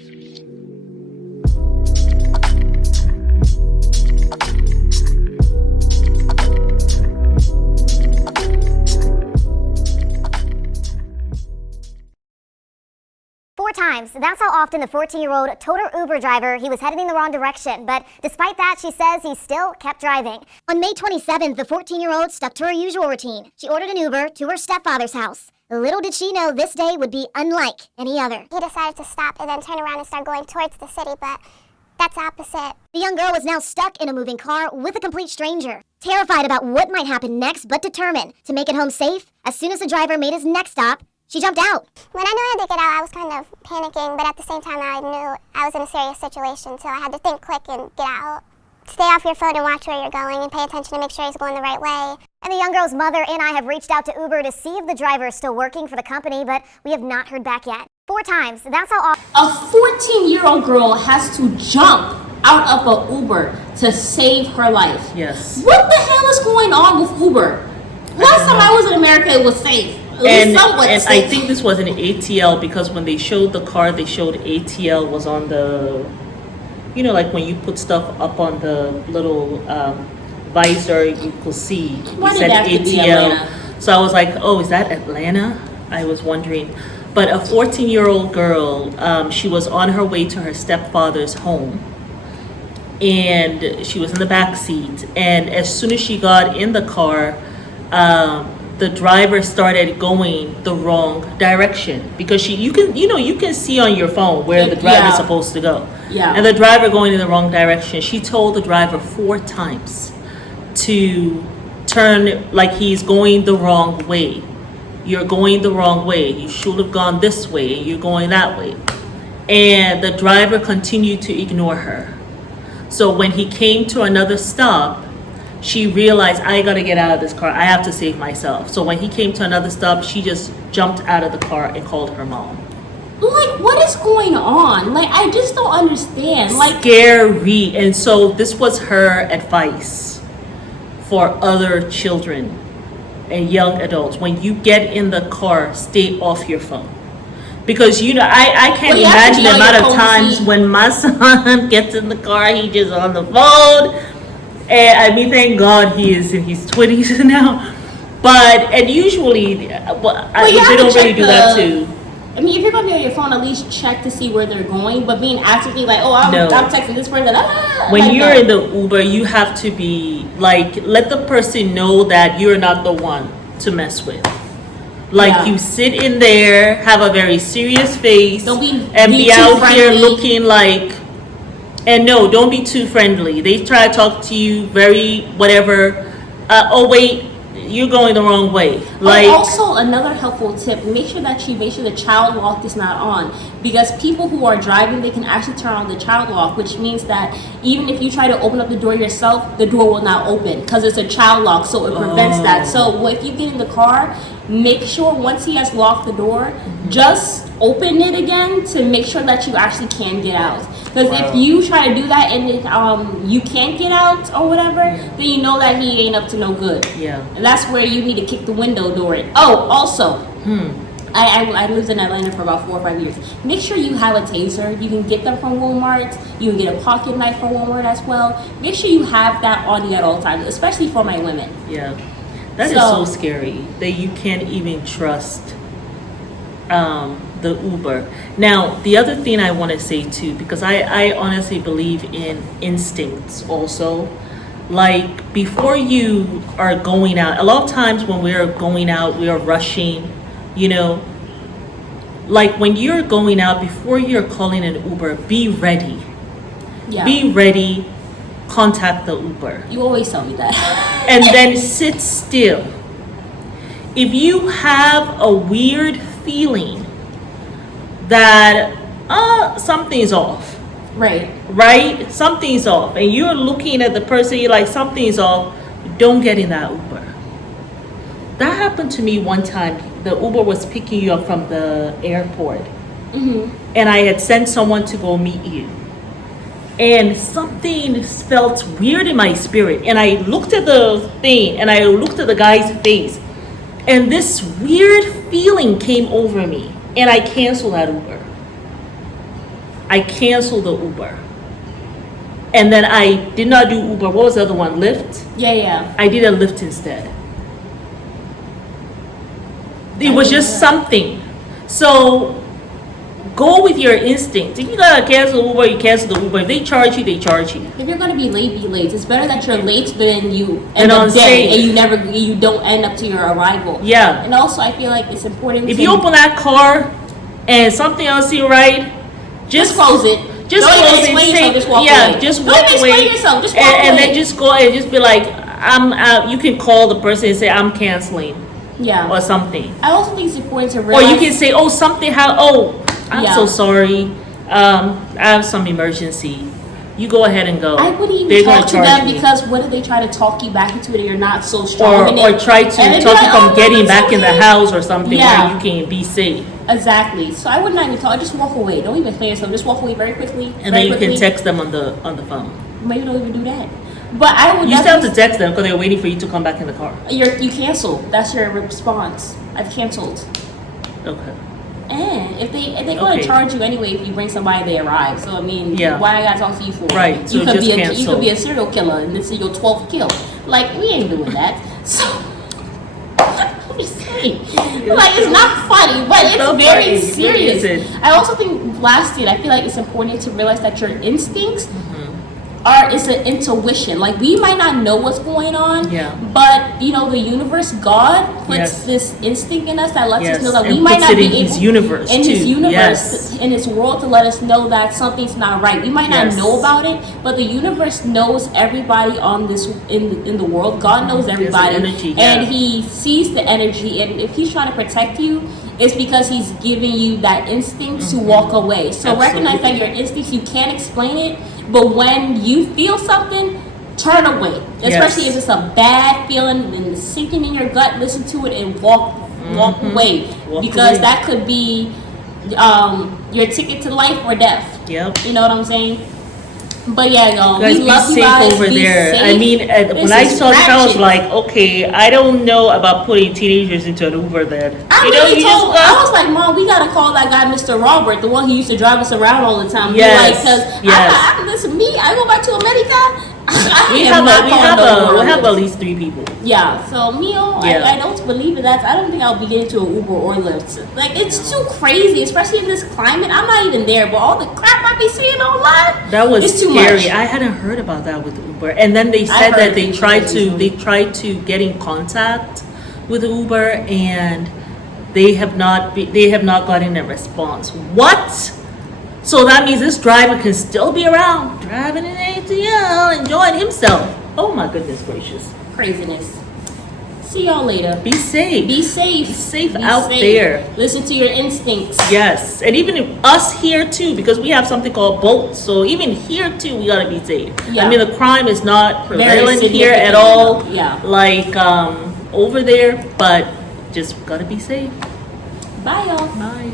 Four times. That's how often the 14-year-old told her Uber driver he was heading in the wrong direction. But despite that, she says he still kept driving. On May 27th, the 14-year-old stuck to her usual routine. She ordered an Uber to her stepfather's house. Little did she know this day would be unlike any other. He decided to stop and then turn around and start going towards the city, but that's opposite. The young girl was now stuck in a moving car with a complete stranger. Terrified about what might happen next, but determined to make it home safe, as soon as the driver made his next stop, she jumped out. When I knew I had to get out, I was kind of panicking, but at the same time I knew I was in a serious situation, so I had to think quick and get out. Stay off your phone and watch where you're going and pay attention to make sure he's going the right way. And the young girl's mother and I have reached out to Uber to see if the driver is still working for the company, but we have not heard back yet. 4 times. That's how often. A 14-year-old girl has to jump out of an Uber to save her life. Yes. What the hell is going on with Uber? Last time I was in America, it was safe. And I think this was an ATL, because when they showed the car, they showed ATL was on the, you know, like when you put stuff up on the little visor, you could see. Why it did said that have to be Atlanta? So I was like, oh, is that Atlanta? I was wondering. But a 14-year-old girl, she was on her way to her stepfather's home. And she was in the back seat. And as soon as she got in the car, the driver started going the wrong direction, because you can see on your phone where the driver is supposed to go. Yeah. And the driver going in the wrong direction. She told the driver 4 times to turn, like he's going the wrong way. You're going the wrong way. You should have gone this way, and you're going that way. And the driver continued to ignore her. So when he came to another stop, she realized, I gotta get out of this car. I have to save myself. So when he came to another stop, she just jumped out of the car and called her mom. Like, what is going on? Like, I just don't understand. Like, scary. And so this was her advice for other children and young adults. When you get in the car, stay off your phone. Because, you know, I can't imagine the amount of times when my son gets in the car, he just on the phone. And I mean, thank God he is in his 20s now. But, and usually, they don't really do that too. I mean, if you're going to be on your phone, at least check to see where they're going. But being actively like, oh, I'm texting this person. When like, you're in the Uber, you have to be like, let the person know that you're not the one to mess with. Like, you sit in there, have a very serious face, and be out here looking like. And no, don't be too friendly. They try to talk to you very whatever. Oh wait, you're going the wrong way. Like, also another helpful tip: make sure the child lock is not on, because people who are driving, they can actually turn on the child lock, which means that even if you try to open up the door yourself, the door will not open because it's a child lock, so it prevents that. So if you get in the car, make sure once he has locked the door, just open it again to make sure that you actually can get out. Because if you try to do that and you can't get out or whatever, then you know that he ain't up to no good. Yeah. And that's where you need to kick the window door in. Oh, also, I lived in Atlanta for about 4 or 5 years. Make sure you have a taser. You can get them from Walmart. You can get a pocket knife from Walmart as well. Make sure you have that on you at all times, especially for my women. Yeah. That is so scary that you can't even trust the Uber. Now, the other thing I want to say too, because I honestly believe in instincts also. Like, before you are going out, a lot of times when we're going out, we are rushing, you know. Like, when you're going out, before you're calling an Uber, be ready. Yeah. Be ready. Contact the Uber. You always tell me that. And then sit still. If you have a weird feeling that something's off, right, something's off, and you're looking at the person, you're like, something's off, don't get in that Uber. That happened to me one time. The Uber was picking you up from the airport, and I had sent someone to go meet you. And something felt weird in my spirit. And I looked at the thing, and I looked at the guy's face. And this weird feeling came over me. And I canceled that Uber. I canceled the Uber. And then I did not do Uber. What was the other one? Lyft? Yeah. I did a Lyft instead. It was just something. So go with your instinct. If you gotta cancel Uber, you cancel the Uber. If they charge you, they charge you. If you're gonna be late, be late. It's better that you're late than you And end up unsafe. dead and you don't end up to your arrival. Yeah. And also, I feel like it's important. If you open that car and something else you right, just close it. Just don't close even explain it. yourself. Just walk Yeah, away. just don't walk even away. explain yourself. Just walk away. And then just go and just be like, I'm out. You can call the person and say I'm canceling. Yeah. Or something. I also think it's important to Or realize. you can say, oh, something I'm Yeah. so sorry. I have some emergency. You go ahead and go. I wouldn't They're even gonna talk to charge them you. because what if they try to talk you back into it and you're not so strong? Or try to and they'd be talk like, you from "Oh, getting it's back in the okay." house or something Yeah. where you can be safe. Exactly. So I would not even talk. Just walk away. Don't even explain yourself. Just walk away very quickly. And then you can text them on the phone. Maybe don't even do that. But I would. You still have to text them because they're waiting for you to come back in the car. You cancel. That's your response. I've canceled. Okay. And if they're going Okay. to charge you anyway if you bring somebody, they arrive. So I mean, Yeah. why I gotta talk to you for? Right, so You could just be you cancel. could be a serial killer and this is your 12th kill. Like we ain't doing that. So I'm just saying, like it's not funny, but it's so very funny. serious. It is. I also think lastly, I feel like it's important to realize that your instincts Mm-hmm. it's an intuition. Like we might not know what's going on, Yeah. but the universe, God puts Yes. this instinct in us that lets Yes. us know that And we might puts not it be in able His universe in His too. universe, Yes. in His world, to let us know that something's not right. We might not Yes. know about it, but the universe knows everybody on this in the world. God knows everybody, energy, and yeah. He sees the energy. And if He's trying to protect you, it's because He's giving you that instinct to walk away. So recognize that Absolutely. your instincts, you can't explain it, but when you feel something, turn away. Especially Yes. if it's a bad feeling and it's sinking in your gut, listen to it and walk away. Walk because away. that could be your ticket to life or death. Yep. You know what I'm saying? But yeah, y'all, Guys, we be love you safe guys. over Be there. safe. I mean, when This I is saw this, I was ratchet. like, okay, I don't know about putting teenagers into an Uber then. I you know, really you just told. go. I was like, Mom, we gotta call that guy, Mr. Robert, the one who used to drive us around all the time. Yes, Because yes. listen, me, I go back to America. We am not calling no we'll have Uber. at least 3 people. Yeah, so Mio, Yeah. I don't believe in that. I don't think I'll be getting to an Uber or Lyft. Like, it's too crazy, especially in this climate. I'm not even there, but all the crap I be seeing online, That was it's too scary. much. I hadn't heard about that with Uber. And then they said heard that they things tried like to that. get in contact with Uber and they have not gotten a response. What? So that means this driver can still be around driving in ATL, enjoying himself. Oh my goodness gracious. Craziness. See y'all later. Be safe. Be safe. Be safe Be out safe. there. Listen to your instincts. Yes, and even if us here too, because we have something called bolts. So even here too, we gotta be safe. Yeah. I mean, the crime is not Very prevalent here at significant. all. Yeah. Like over there, but just gotta be safe. Bye, y'all. Bye.